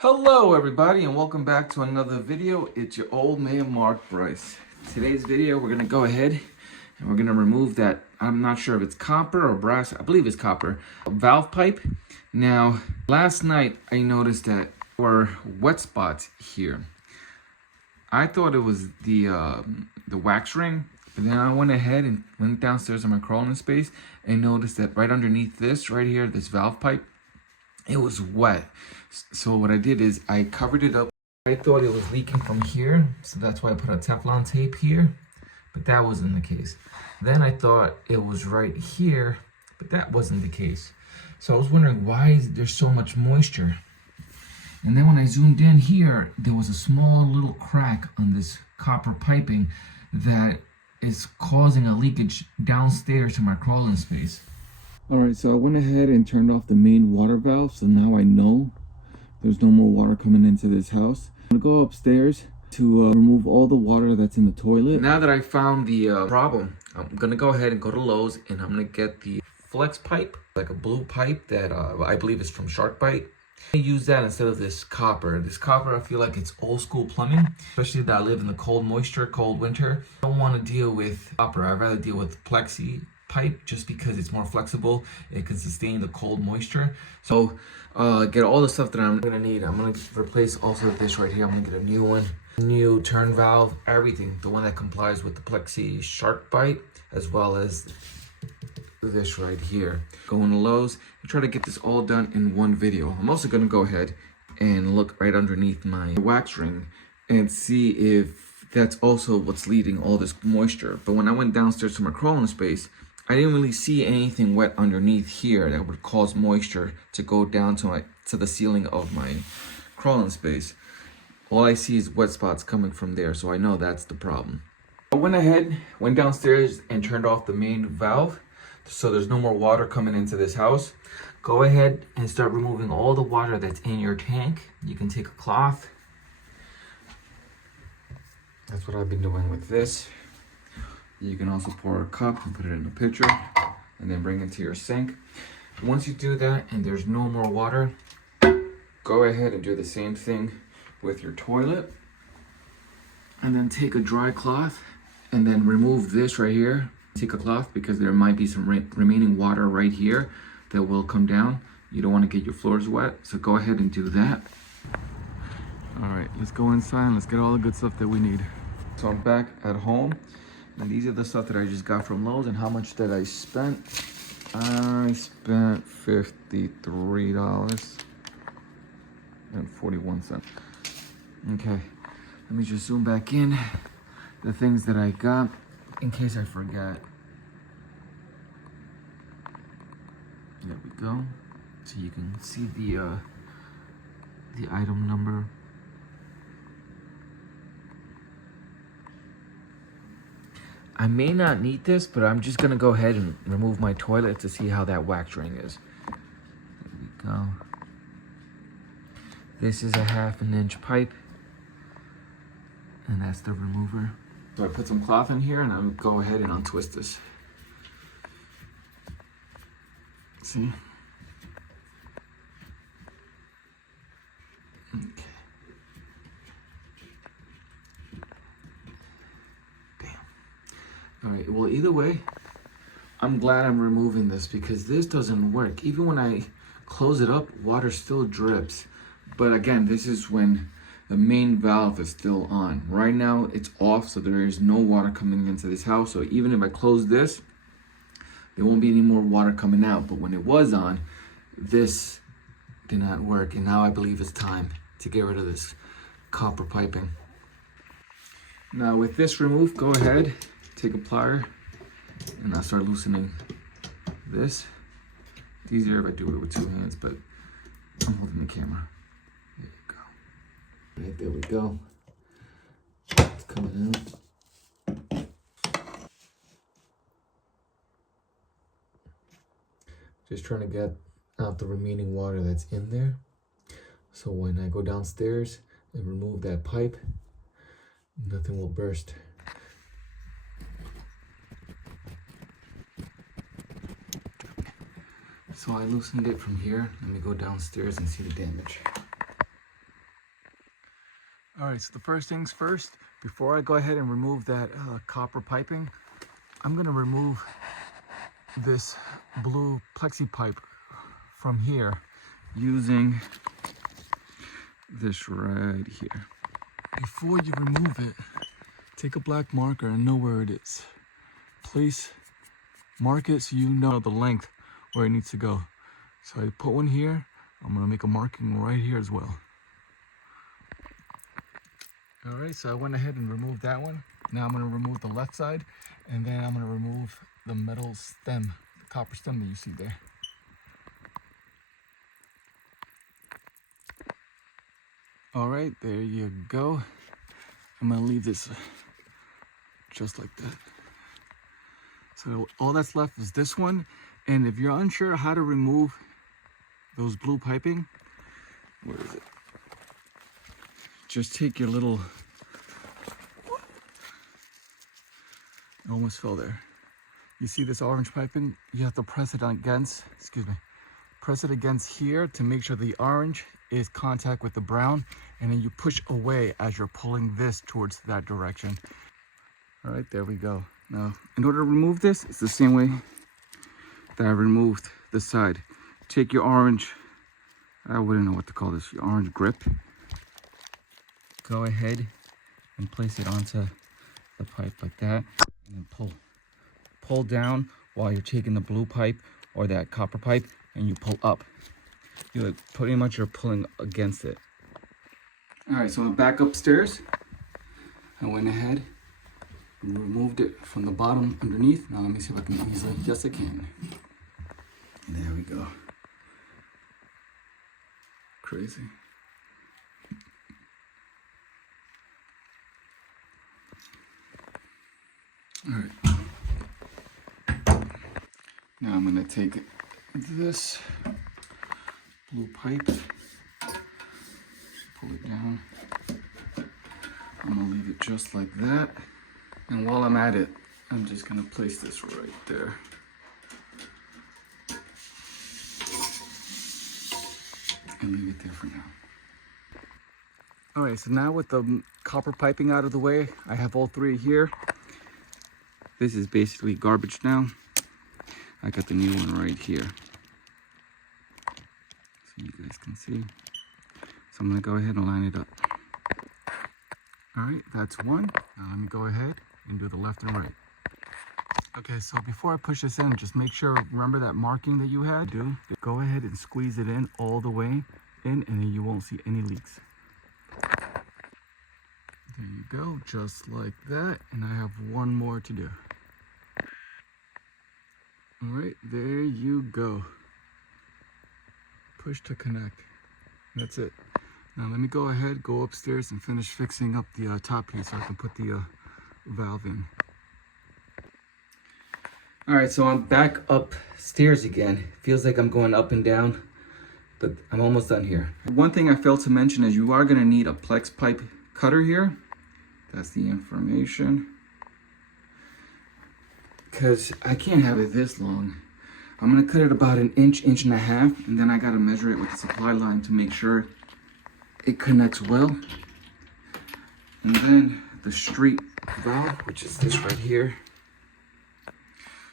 Hello everybody and welcome back to another video. It's your old man Mark Bryce. Today's video we're going to go ahead and we're going to remove that, I'm not sure if it's copper or brass, I believe it's copper, valve pipe. Now last night I noticed that there were wet spots here. I thought it was the wax ring, but then I went ahead and went downstairs in my crawling space and noticed that right underneath this right here, this valve pipe, it was wet. So what I did is I covered it up. I thought it was leaking from here, so that's why I put a Teflon tape here, but that wasn't the case. Then I thought it was right here, but that wasn't the case. So I was wondering, why is there so much moisture? And then when I zoomed in here, there was a small little crack on this copper piping that is causing a leakage downstairs to my crawling space. Alright, so I went ahead and turned off the main water valve, so now I know there's no more water coming into this house. I'm going to go upstairs to remove all the water that's in the toilet. Now that I found the problem, I'm going to go ahead and go to Lowe's and I'm going to get the flex pipe, like a blue pipe that I believe is from SharkBite. I use that instead of this copper. This copper, I feel like it's old school plumbing, especially that I live in the cold winter. I don't want to deal with copper. I'd rather deal with plexi pipe just because it's more flexible. It can sustain the cold moisture. So get all the stuff that I'm gonna need. I'm gonna replace also this right here. I'm gonna get a new one, new turn valve, everything, the one that complies with the plexi SharkBite, as well as this right here. Going to Lowe's and try to get this all done in one video. I'm also gonna go ahead and look right underneath my wax ring and see if that's also what's leading all this moisture. But when I went downstairs to my crawling space, I didn't really see anything wet underneath here that would cause moisture to go down to the ceiling of my crawling space. All I see is wet spots coming from there, so I know that's the problem. I went downstairs and turned off the main valve, so there's no more water coming into this house. Go ahead and start removing all the water that's in your tank. You can take a cloth. That's what I've been doing with this. You can also pour a cup and put it in a pitcher and then bring it to your sink. Once you do that and there's no more water, go ahead and do the same thing with your toilet. And then take a dry cloth and then remove this right here. Take a cloth because there might be some remaining water right here that will come down. You don't want to get your floors wet, so go ahead and do that. All right, let's go inside and let's get all the good stuff that we need. So I'm back at home. And these are the stuff that I just got from Lowe's. And how much did I spend? I spent $53.41. Okay, let me just zoom back in. The things that I got, in case I forget. There we go. So you can see the item number. I may not need this, but I'm just gonna go ahead and remove my toilet to see how that wax ring is. There we go. This is a 1/2 inch pipe, and that's the remover. So I put some cloth in here and I'm gonna go ahead and untwist this. See? Okay. All right, well, either way, I'm glad I'm removing this because this doesn't work. Even when I close it up, water still drips. But again, this is when the main valve is still on. Right now, it's off, so there is no water coming into this house. So even if I close this, there won't be any more water coming out. But when it was on, this did not work. And now I believe it's time to get rid of this copper piping. Now with this removed, go ahead. Take a plier and I'll start loosening this. It's easier if I do it with 2 hands, but I'm holding the camera. There you go. Right, there we go. It's coming out. Just trying to get out the remaining water that's in there. So when I go downstairs and remove that pipe, nothing will burst. So I loosened it from here. Let me go downstairs and see the damage. All right, so the first things first, before I go ahead and remove that copper piping, I'm gonna remove this blue plexi pipe from here using this right here. Before you remove it, take a black marker and know where it is. Mark it so you know the length where it needs to go. So I put one here, I'm gonna make a marking right here as well. All right, so I went ahead and removed that one. Now I'm gonna remove the left side, and then I'm gonna remove the metal stem, the copper stem that you see there. All right, there you go. I'm gonna leave this just like that. So all that's left is this one. And if you're unsure how to remove those blue piping, where is it? Just take your little, it almost fell there. You see this orange piping? You have to press it against, press it against here to make sure the orange is contact with the brown, and then you push away as you're pulling this towards that direction. All right, there we go. Now, in order to remove this, it's the same way that I removed the side. Take your orange, I wouldn't know what to call this, your orange grip. Go ahead and place it onto the pipe like that, and then pull down while you're taking the blue pipe or that copper pipe, and you pull up. You pretty much are pulling against it. All right, so I'm back upstairs. I went ahead and removed it from the bottom underneath. Now let me see if I can easily, yes I can. There we go. Crazy. All right. Now I'm gonna take this blue pipe, pull it down. I'm gonna leave it just like that. And while I'm at it, I'm just gonna place this right there. And leave it there for now. All right, so now with the copper piping out of the way, I have all three here. This is basically garbage now. I got the new one right here, so you guys can see. So I'm gonna go ahead and line it up. All right, that's one. Now let me go ahead and do the left and right. Okay, so before I push this in, just make sure, remember that marking that you had? Go ahead and squeeze it in all the way in, and then you won't see any leaks. There you go, just like that. And I have one more to do. All right, there you go. Push to connect. That's it. Now let me go ahead, go upstairs and finish fixing up the top piece so I can put the valve in. All right, so I'm back upstairs again. Feels like I'm going up and down, but I'm almost done here. One thing I failed to mention is you are gonna need a Plex pipe cutter here. That's the information. Because I can't have it this long. I'm gonna cut it about an inch, inch and a half, and then I gotta measure it with the supply line to make sure it connects well. And then the street valve, which is this right here.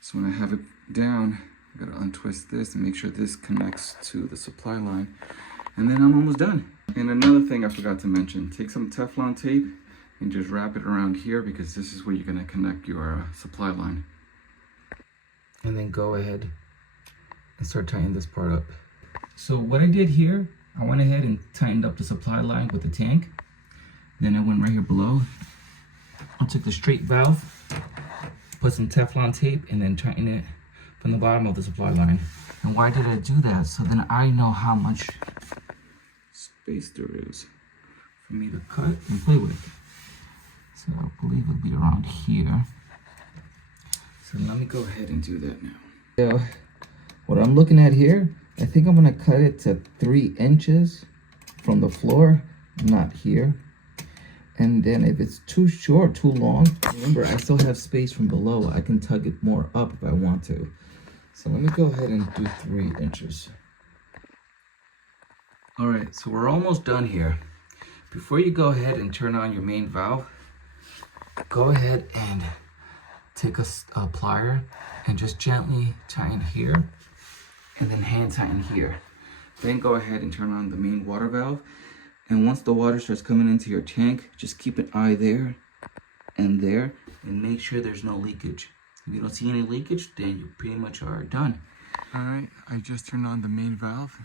So when I have it down, I gotta untwist this and make sure this connects to the supply line. And then I'm almost done. And another thing I forgot to mention, take some Teflon tape and just wrap it around here, because this is where you're gonna connect your supply line. And then go ahead and start tightening this part up. So what I did here, I went ahead and tightened up the supply line with the tank. Then I went right here below. I took the straight valve, put some Teflon tape, and then tighten it from the bottom of the supply line. And why did I do that? So then I know how much space there is for me to cut and play with. So I believe it'll be around here. So let me go ahead and do that now. So what I'm looking at here, I think I'm gonna cut it to 3 inches from the floor, not here. And then if it's too short, too long, remember I still have space from below. I can tug it more up if I want to. So let me go ahead and do 3 inches. All right, so we're almost done here. Before you go ahead and turn on your main valve, go ahead and take a plier and just gently tighten here and then hand tighten here. Then go ahead and turn on the main water valve. And once the water starts coming into your tank, just keep an eye there and make sure there's no leakage. If you don't see any leakage, then you pretty much are done. All right, I just turned on the main valve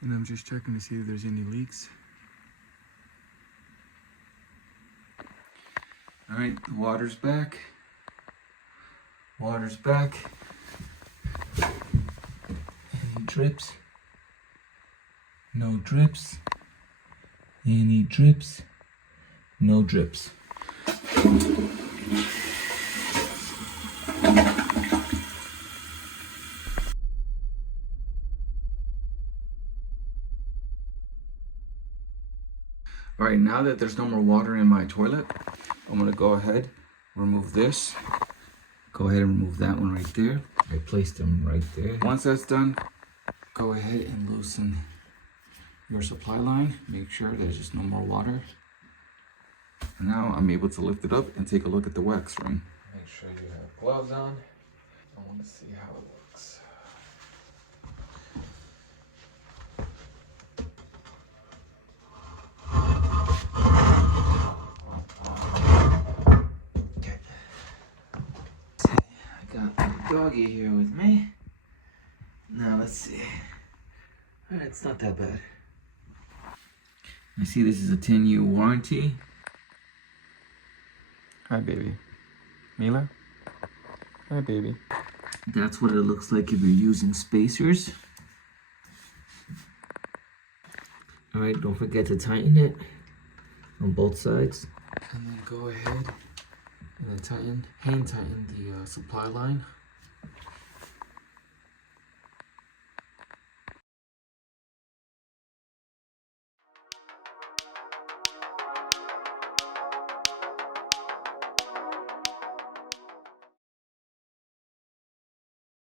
and I'm just checking to see if there's any leaks. All right, the water's back. Water's back. Any drips? No drips. Any drips? No drips. All right, now that there's no more water in my toilet, I'm gonna go ahead, remove this. Go ahead and remove that one right there. I placed them right there. Once that's done, go ahead and loosen your supply line. Make sure there's just no more water. And now I'm able to lift it up and take a look at the wax ring. Make sure you have gloves on. I want to see how it looks. Okay. I got the doggy here with me. Now let's see. All right, it's not that bad. I see this is a 10-year warranty. Hi, baby. Mila? Hi, baby. That's what it looks like if you're using spacers. All right, don't forget to tighten it on both sides. And then go ahead and then hand tighten the supply line.